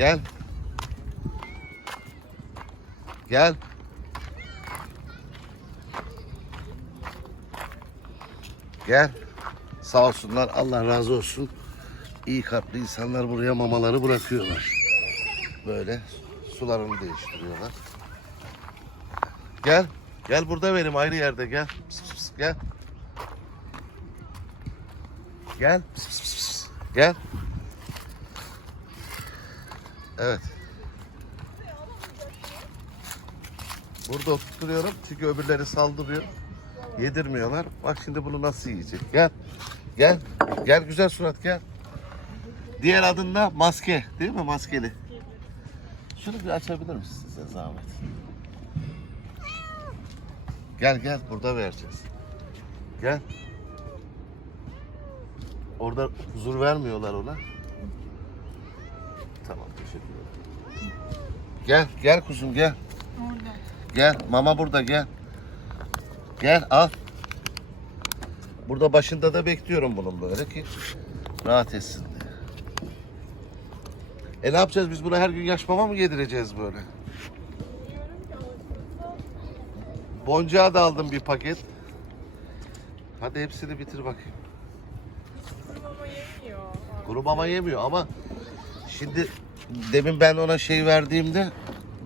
Gel. Gel. Gel. Sağ olsunlar. Allah razı olsun. İyi kalpli insanlar buraya mamaları bırakıyorlar. Böyle sularını değiştiriyorlar. Gel. Gel burada benim ayrı yerde gel. Pıs pıs pıs, gel. Gel. Pıs pıs pıs. Gel. Evet. Burada oturtuyorum çünkü öbürleri saldırıyor. Yedirmiyorlar. Bak şimdi bunu nasıl yiyecek. Gel. Gel. Gel güzel surat gel. Diğer adın da maske değil mi maskeli? Şunu bir açabilir misin size zahmet? Gel gel burada vereceğiz. Gel. Orada huzur vermiyorlar ona. Tamam teşekkür ederim. Gel gel kuzum gel. Orada. Gel mama burada gel. Gel al. Burada başında da bekliyorum bunun böyle ki rahat etsin diye. E ne yapacağız biz buna her gün yaş mama mı yedireceğiz böyle? Boncuğa da aldım bir paket. Hadi hepsini bitir bakayım. Kuru mama yemiyor. Kuru mama yemiyor ama şimdi demin ben ona şey verdiğimde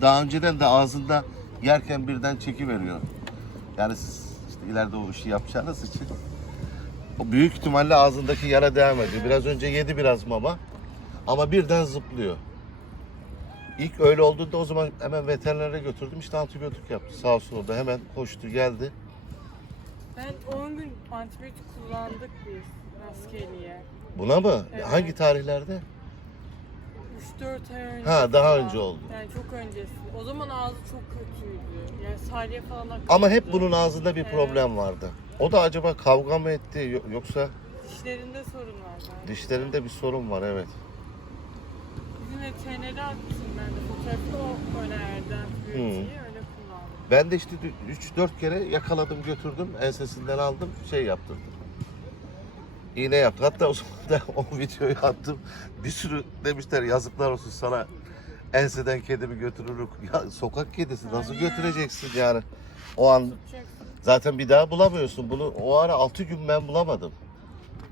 daha önceden de ağzında yerken birden çeki veriyor. Yani siz işte ileride o işi yapacağınız için o büyük ihtimalle ağzındaki yara devam ediyor. Biraz önce yedi biraz mama ama birden zıplıyor. İlk öyle olduğunda o zaman hemen veterinere götürdüm işte antibiyotik yaptı sağ olsun o da hemen koştu geldi. Ben 10 gün antibiyotik kullandık biz maskeliye. Buna mı? Evet. Hangi tarihlerde? 3-4 ay önce. Ha, daha falan. önce oldu. Yani çok öncesi. O zaman ağzı çok kötüydü. Yani salya falan akıyordu. Ama hep bunun ağzında bir Evet. problem vardı. O da acaba kavga mı etti yo- yoksa Dişlerinde sorun var bence. dişlerinde bir sorun var evet. Bizim veterinere attım ben de fotoğrafı o önerdi antibiyotiği öyle kullandım. Ben de işte 3-4 kere yakaladım götürdüm ensesinden aldım şey yaptırdım. İğne yaptı. Hatta o zaman da o videoyu attım. Bir sürü demişler yazıklar olsun sana enseden kedimi götürürük. Ya sokak kedisi nasıl götüreceksin yani? O an. Zaten bir daha bulamıyorsun. Bunu o ara 6 gün ben bulamadım.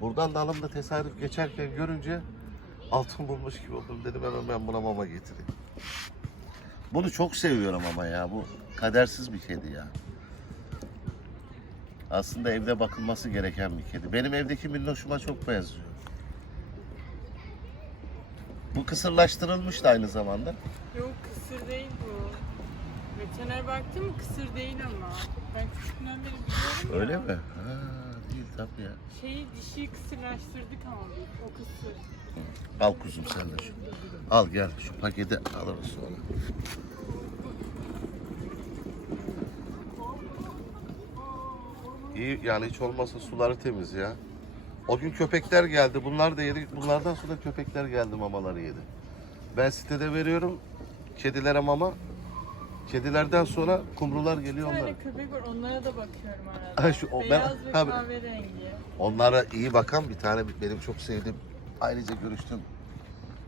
Buradan da alımda tesadüf geçerken görünce altın bulmuş gibi oldum. Dedim hemen ben buna mama getireyim. Bunu çok seviyorum ama ya. Bu kadersiz bir kedi ya. Aslında evde bakılması gereken bir kedi. Benim evdeki minnoşuma çok benziyor. Bu kısırlaştırılmış da aynı zamanda. Yok kısır değil bu. Veteriner baktı mı kısır değil ama. Ben küçüklüğünden beri biliyorum Öyle ya. mi? Ha, değil tabii ya. Şeyi dişiyi kısırlaştırdık ama. O kısır. Al kuzum sen de şu. Al gel şu paketi alırız sonra. İyi yani hiç olmazsa suları temiz ya. O gün köpekler geldi. Bunlar da yedi. Bunlardan sonra köpekler geldi mamaları yedi. Ben sitede veriyorum kedilere mama. Kedilerden sonra kumrular Bir geliyor onlara. tane köpek var onlara da bakıyorum arada. Ha, şu- o ben- Beyaz ve tabii. kahverengi. Onlara iyi bakan bir tane benim çok sevdiğim ayrıca görüştüm.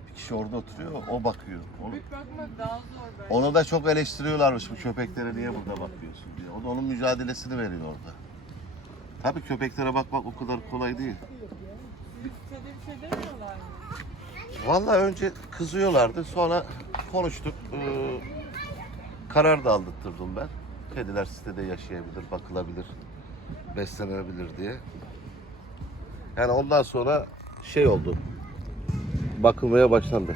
Bir kişi orada oturuyor. O bakıyor. Onu, Köpek bakmak daha zor bence. Onu da çok eleştiriyorlarmış bu köpeklere niye burada bakıyorsun diye. O da onun mücadelesini veriyor orada. Tabii köpeklere bakmak o kadar kolay değil. Siz sitede bir demiyorlar mı? Vallahi önce kızıyorlardı sonra konuştuk. Ee, karar da aldırttırdım ben. Kediler sitede yaşayabilir, bakılabilir, beslenebilir diye. Yani ondan sonra şey oldu. Bakılmaya başlandı.